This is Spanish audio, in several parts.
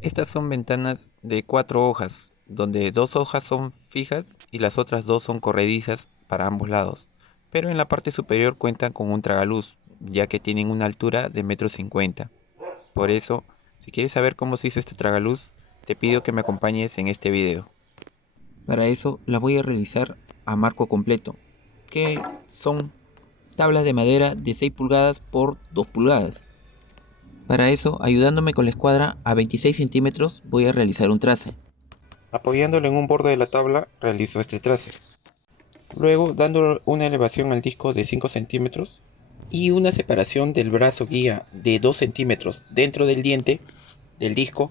Estas son ventanas de 4 hojas, donde 2 hojas son fijas y las otras 2 son corredizas para ambos lados, pero en la parte superior cuentan con un tragaluz, ya que tienen una altura de 1,50 m. Por eso, si quieres saber cómo se hizo este tragaluz, te pido que me acompañes en este video. Para eso la voy a realizar a marco completo, que son tablas de madera de 6 pulgadas por 2 pulgadas. Para eso, ayudándome con la escuadra a 26 centímetros, voy a realizar un trace. Apoyándolo en un borde de la tabla, realizo este trace. Luego, dando una elevación al disco de 5 centímetros y una separación del brazo guía de 2 centímetros dentro del diente del disco,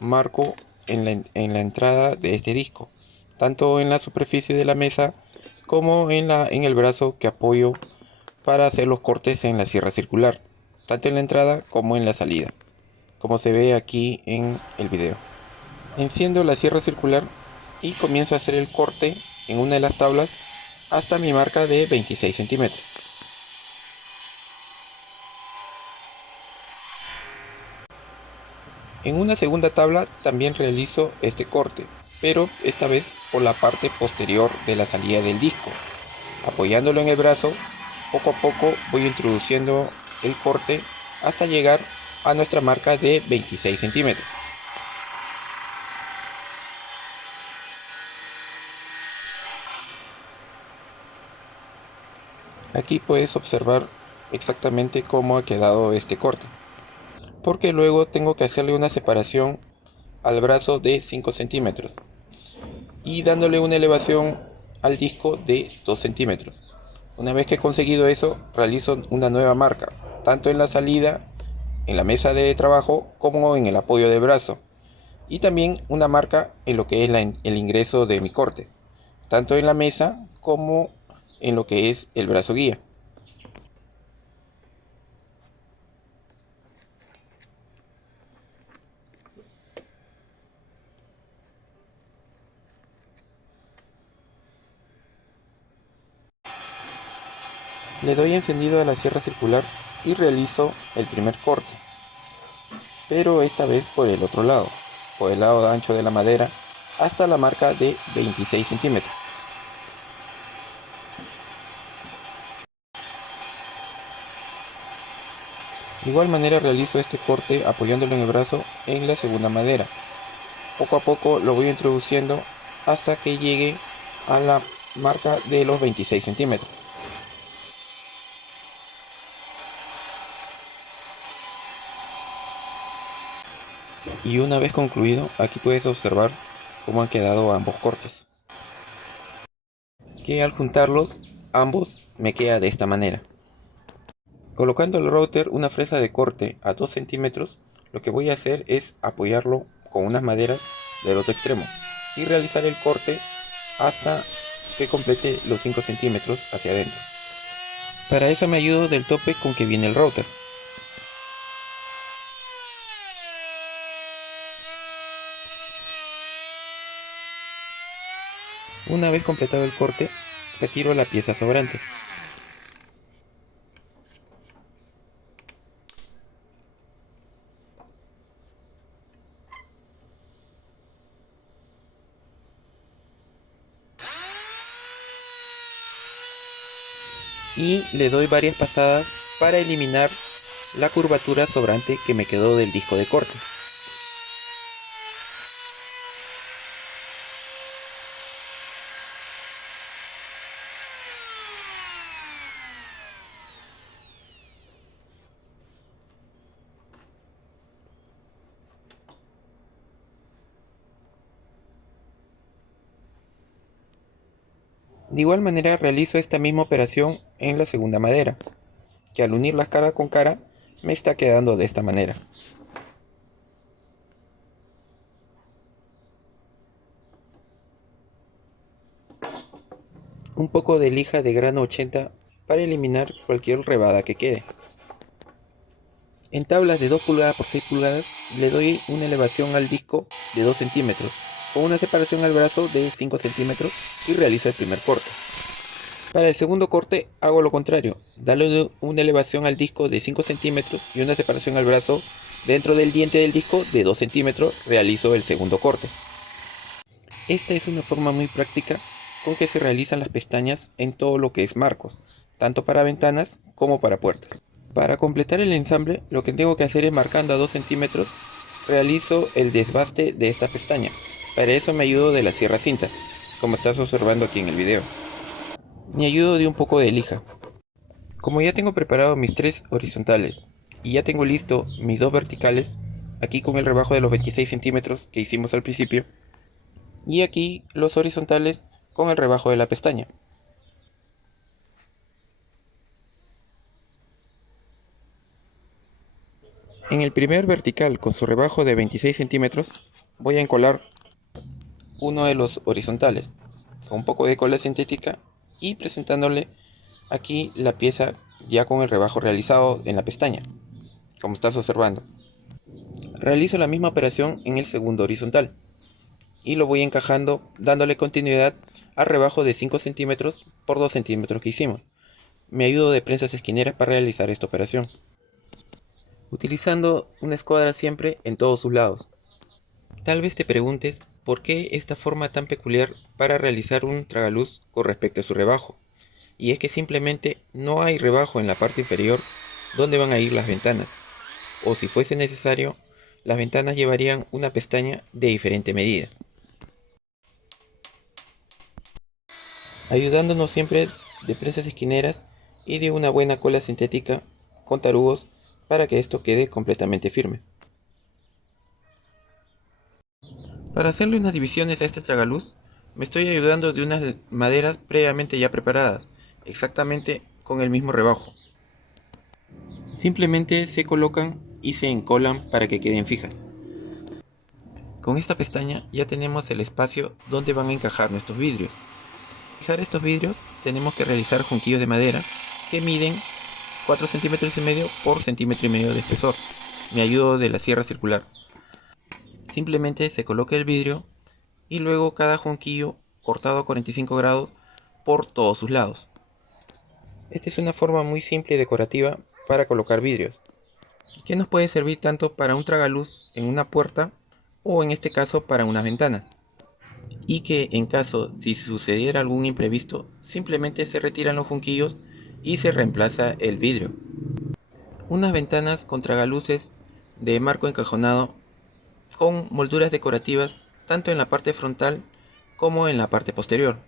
marco en la entrada de este disco, tanto en la superficie de la mesa como en el brazo que apoyo para hacer los cortes en la sierra circular, tanto en la entrada como en la salida, como se ve aquí en el video. Enciendo la sierra circular y comienzo a hacer el corte en una de las tablas hasta mi marca de 26 centímetros. En una segunda tabla también realizo este corte, pero esta vez por la parte posterior de la salida del disco. Apoyándolo en el brazo, poco a poco voy introduciendo el corte hasta llegar a nuestra marca de 26 centímetros. Aquí puedes observar exactamente cómo ha quedado este corte, porque luego tengo que hacerle una separación al brazo de 5 centímetros y dándole una elevación al disco de 2 centímetros. Una vez que he conseguido eso, realizo una nueva marca, tanto en la salida, en la mesa de trabajo, como en el apoyo del brazo. Y también una marca en lo que es el ingreso de mi corte, tanto en la mesa como en lo que es el brazo guía. Le doy encendido a la sierra circular y realizo el primer corte, pero esta vez por el otro lado, por el lado ancho de la madera, hasta la marca de 26 centímetros. De igual manera realizo este corte apoyándolo en el brazo en la segunda madera. Poco a poco lo voy introduciendo hasta que llegue a la marca de los 26 centímetros. Y una vez concluido, aquí puedes observar cómo han quedado ambos cortes, que al juntarlos ambos me queda de esta manera. Colocando el router una fresa de corte a 2 centímetros, lo que voy a hacer es apoyarlo con unas maderas del otro extremo y realizar el corte hasta que complete los 5 centímetros hacia adentro. Para eso me ayudo del tope con que viene el router. Una vez completado el corte, retiro la pieza sobrante. Y le doy varias pasadas para eliminar la curvatura sobrante que me quedó del disco de corte. De igual manera realizo esta misma operación en la segunda madera, que al unirlas cara con cara me está quedando de esta manera. Un poco de lija de grano 80 para eliminar cualquier rebada que quede. En tablas de 2 pulgadas por 6 pulgadas le doy una elevación al disco de 2 centímetros, con una separación al brazo de 5 centímetros y realizo el primer corte. Para el segundo corte hago lo contrario, darle una elevación al disco de 5 centímetros y una separación al brazo Dentro del diente del disco de 2 centímetros realizo el segundo corte. Esta es una forma muy práctica con que se realizan las pestañas en todo lo que es marcos, tanto para ventanas como para puertas. Para completar el ensamble, lo que tengo que hacer es, marcando a 2 centímetros, realizo el desbaste de esta pestaña. Para eso me ayudo de la sierra cinta, como estás observando aquí en el video. Me ayudo de un poco de lija. Como ya tengo preparado mis 3 horizontales y ya tengo listo mis 2 verticales, aquí con el rebajo de los 26 centímetros que hicimos al principio, y aquí los horizontales con el rebajo de la pestaña. En el primer vertical con su rebajo de 26 centímetros voy a encolar uno de los horizontales con un poco de cola sintética y presentándole aquí la pieza ya con el rebajo realizado en la pestaña, como estás observando. Realizo la misma operación en el segundo horizontal y lo voy encajando dándole continuidad al rebajo de 5 centímetros por 2 centímetros que hicimos. Me ayudo de prensas esquineras para realizar esta operación, utilizando una escuadra siempre en todos sus lados. Tal vez te preguntes por qué esta forma tan peculiar para realizar un tragaluz con respecto a su rebajo. Y es que simplemente no hay rebajo en la parte inferior donde van a ir las ventanas. O si fuese necesario, las ventanas llevarían una pestaña de diferente medida, ayudándonos siempre de prensas esquineras y de una buena cola sintética con tarugos para que esto quede completamente firme. Para hacerle unas divisiones a este tragaluz, me estoy ayudando de unas maderas previamente ya preparadas, exactamente con el mismo rebajo. Simplemente se colocan y se encolan para que queden fijas. Con esta pestaña ya tenemos el espacio donde van a encajar nuestros vidrios. Para fijar estos vidrios tenemos que realizar junquillos de madera que miden 4 centímetros y medio por centímetro y medio de espesor. Me ayudo de la sierra circular. Simplemente se coloca el vidrio y luego cada junquillo cortado a 45 grados por todos sus lados. Esta es una forma muy simple y decorativa para colocar vidrios, que nos puede servir tanto para un tragaluz en una puerta o en este caso para unas ventanas, y que en caso si sucediera algún imprevisto simplemente se retiran los junquillos y se reemplaza el vidrio. Unas ventanas con tragaluces de marco encajonado con molduras decorativas tanto en la parte frontal como en la parte posterior.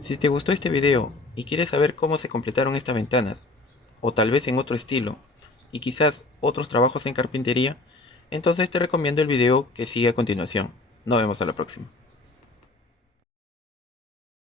Si te gustó este video y quieres saber cómo se completaron estas ventanas, o tal vez en otro estilo, y quizás otros trabajos en carpintería, entonces te recomiendo el video que sigue a continuación. Nos vemos a la próxima.